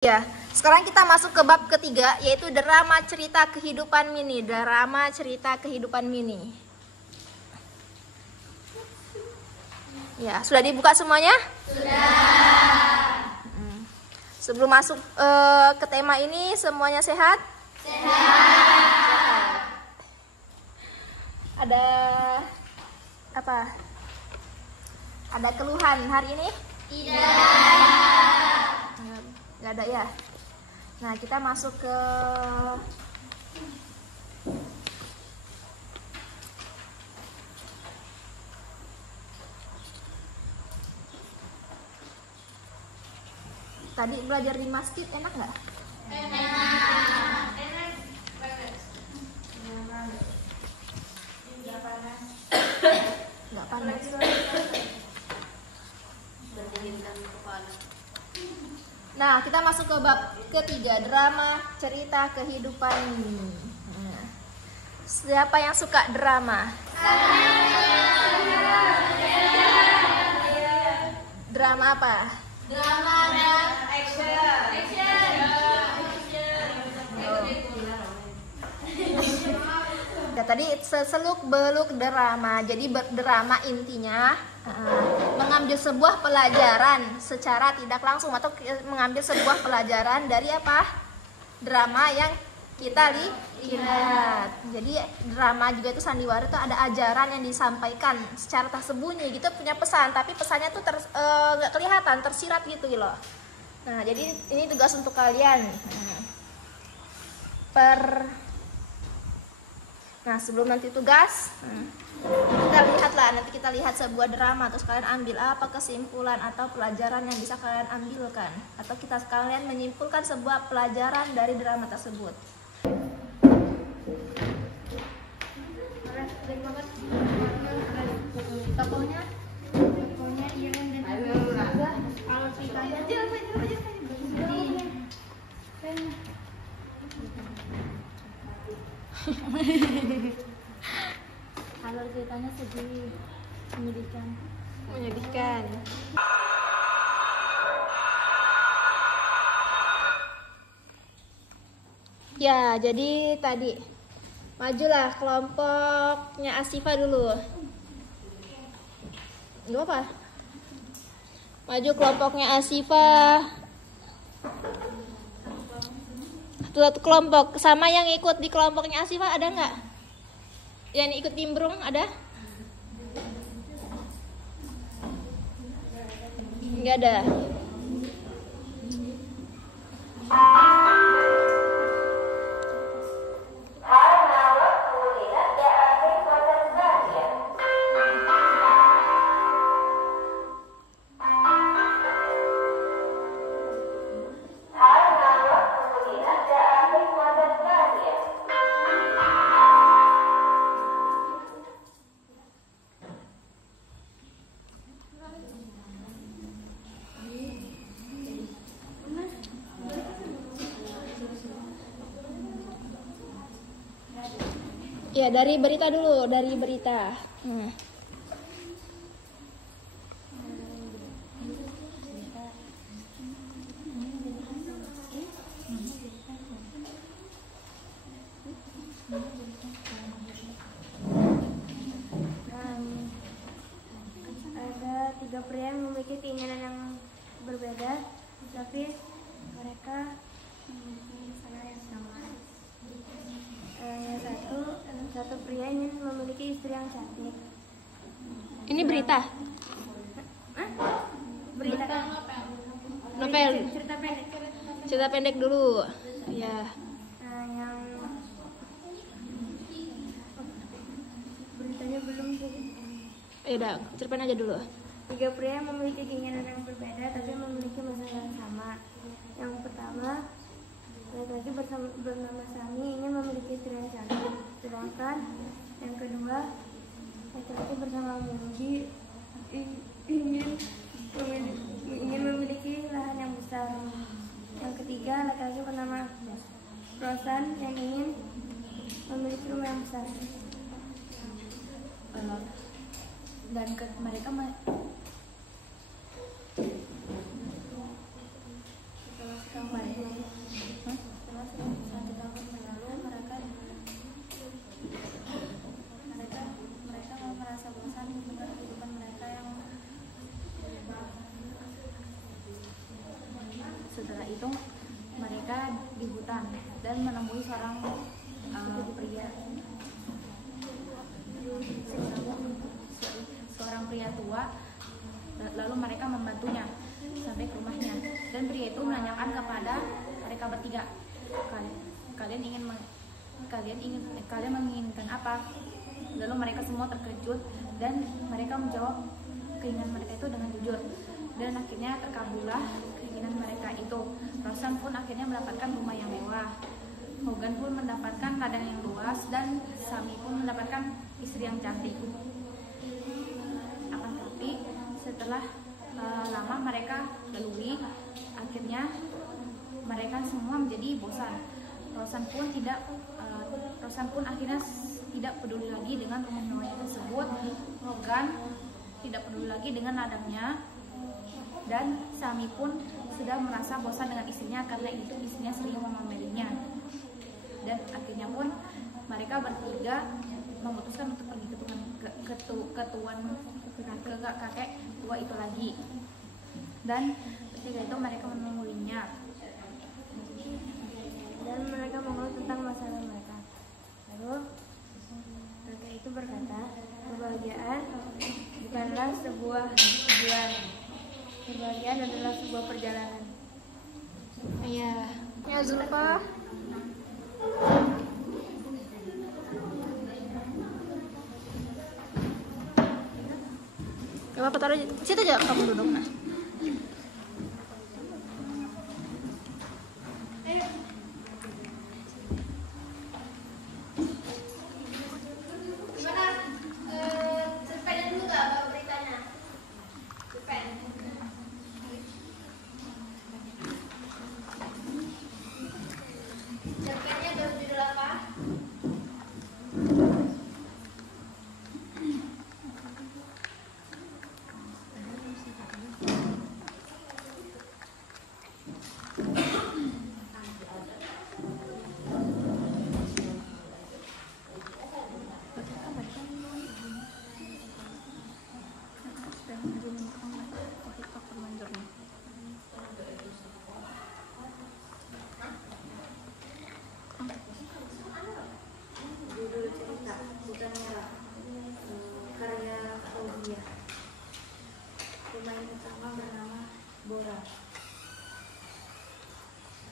Ya, sekarang kita masuk ke bab ketiga, yaitu drama cerita kehidupan mini. Drama cerita kehidupan mini. Ya, sudah dibuka semuanya? Sudah. Sebelum masuk ke tema ini, semuanya sehat? Sehat. Ada apa? Ada keluhan hari ini? Tidak. Nggak ada ya. Nah, kita masuk ke tadi belajar di masjid, enak nggak? Enak. Enak banget. Nggak panas. Nggak panas. Berdinginkan kepala. Nah, kita masuk ke bab ketiga, drama cerita kehidupan ini. Nah, siapa yang suka drama? Drama apa? Drama dan action. Ya, tadi seseluk beluk drama. Jadi drama intinya mengambil sebuah pelajaran secara tidak langsung atau mengambil sebuah pelajaran dari apa? Drama yang kita lihat. Jadi drama juga itu sandiwara, itu ada ajaran yang disampaikan secara tersembunyi gitu, punya pesan, tapi pesannya tuh nggak kelihatan, tersirat gitu loh. Nah, jadi ini tugas untuk kalian. Nah, sebelum nanti tugas, kita lihat sebuah drama, terus kalian ambil apa kesimpulan atau pelajaran yang bisa kalian ambilkan, atau kita sekalian menyimpulkan sebuah pelajaran dari drama tersebut. Tokohnya Iren dan alur ceritanya alur ceritanya sedih, menyedihkan. Ya, jadi tadi majulah kelompoknya Asifa dulu. Gak apa? Maju kelompoknya Asifa. Satu kelompok sama yang ikut di kelompoknya Asifa ada nggak? Yang ikut nimbrung ada? Nggak ada. Ya, dari berita dulu, dari berita. Ada 3 pria yang memiliki keinginan yang berbeda, tapi mereka memiliki pasangan yang sama. Satu pria ingin memiliki istri yang cantik. Ini berita? Berita Novel? cerita pendek. Cerita pendek dulu. Ya. Yang beritanya belum sih. Udah, cerpen aja dulu. 3 pria yang memiliki keinginan yang berbeda tapi memiliki masalah yang sama. Yang pertama, laki-laki bernama Sami ingin memiliki istri yang cantik, sedangkan yang kedua, laki-laki bersama Muji ingin memiliki lahan yang besar. Yang ketiga, laki-laki bernama Rosan yang ingin memiliki rumah yang besar. Dan mereka setelah mereka Setelah itu mereka di hutan dan menemui seorang pria tua. Lalu mereka membantunya sampai ke rumahnya, dan pria itu menanyakan kepada mereka bertiga, kalian menginginkan apa? Lalu mereka semua terkejut dan mereka menjawab keinginan mereka itu dengan jujur, dan akhirnya terkabullah keinginan mereka itu. Rosan pun akhirnya mendapatkan rumah yang mewah, Hogan pun mendapatkan ladang yang luas, dan Sami pun mendapatkan istri yang cantik. Akan tetapi setelah lama mereka lalui, akhirnya mereka semua menjadi bosan. Rosan pun akhirnya tidak peduli lagi dengan rumah mewah tersebut. Hogan tidak peduli lagi dengan ladangnya, dan Sami pun sudah merasa bosan dengan istrinya karena itu istrinya sering memamelinya. Dan akhirnya pun mereka bertiga memutuskan untuk pergi ke kakek tua itu lagi, dan ketika itu mereka menemuinya dan mereka mengeluh tentang masalah mereka. Lalu kakek itu berkata, kebahagiaan bukanlah sebuah tujuan, kebahagiaan adalah sebuah perjalanan. Iya. Ya Zulfa. Bapak taruh situ aja, kamu duduk. Nah. Pemain utama bernama Bora.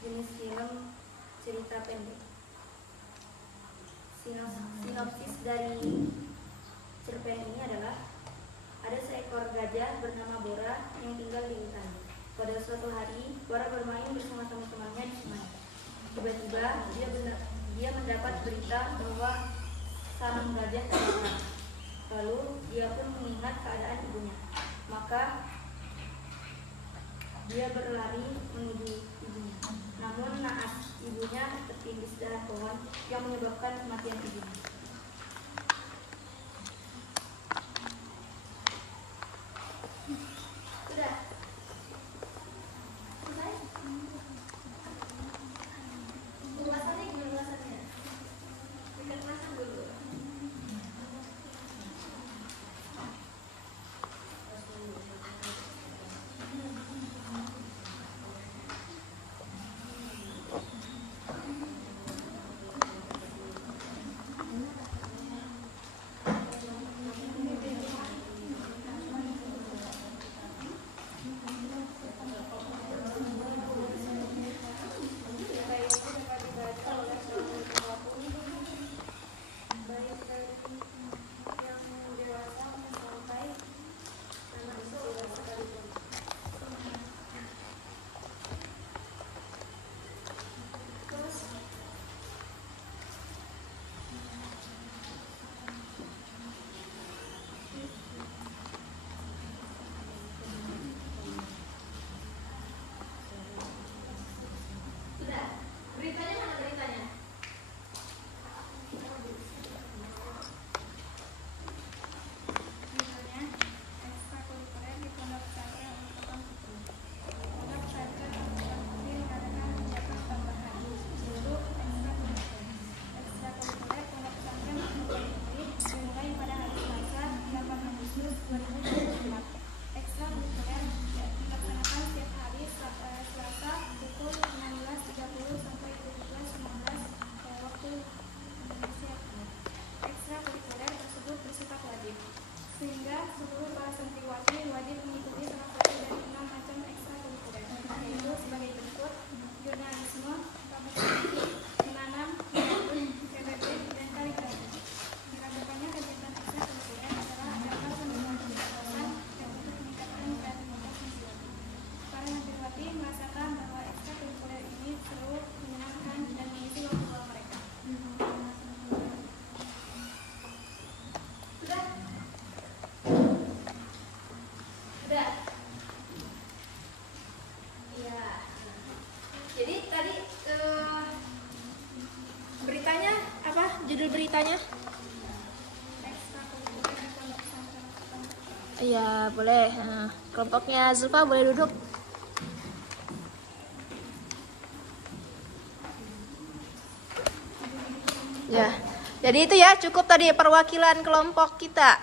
Jenis film cerita pendek. Sinopsis dari cerpen ini adalah: ada seekor gajah bernama Bora yang tinggal di hutan. Pada suatu hari, Bora bermain bersama teman-temannya di sungai. Tiba-tiba dia mendapat berita bahwa sarang gajah terbakar. Lalu dia pun mengingat keadaan ibunya. Maka dia berlari menuju ibunya. Namun naas ibunya tertindih dahan pohon yang menyebabkan kematian ibunya. Sudah. Ulasannya gimana ulasannya? Dekat pasang dulu. judul beritanya? Iya, boleh. Nah, kelompoknya Zulfa boleh duduk. Ya, jadi itu ya, cukup tadi perwakilan kelompok kita.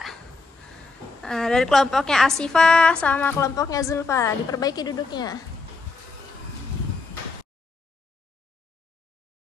Nah, dari kelompoknya Asifa sama kelompoknya Zulfa, diperbaiki duduknya.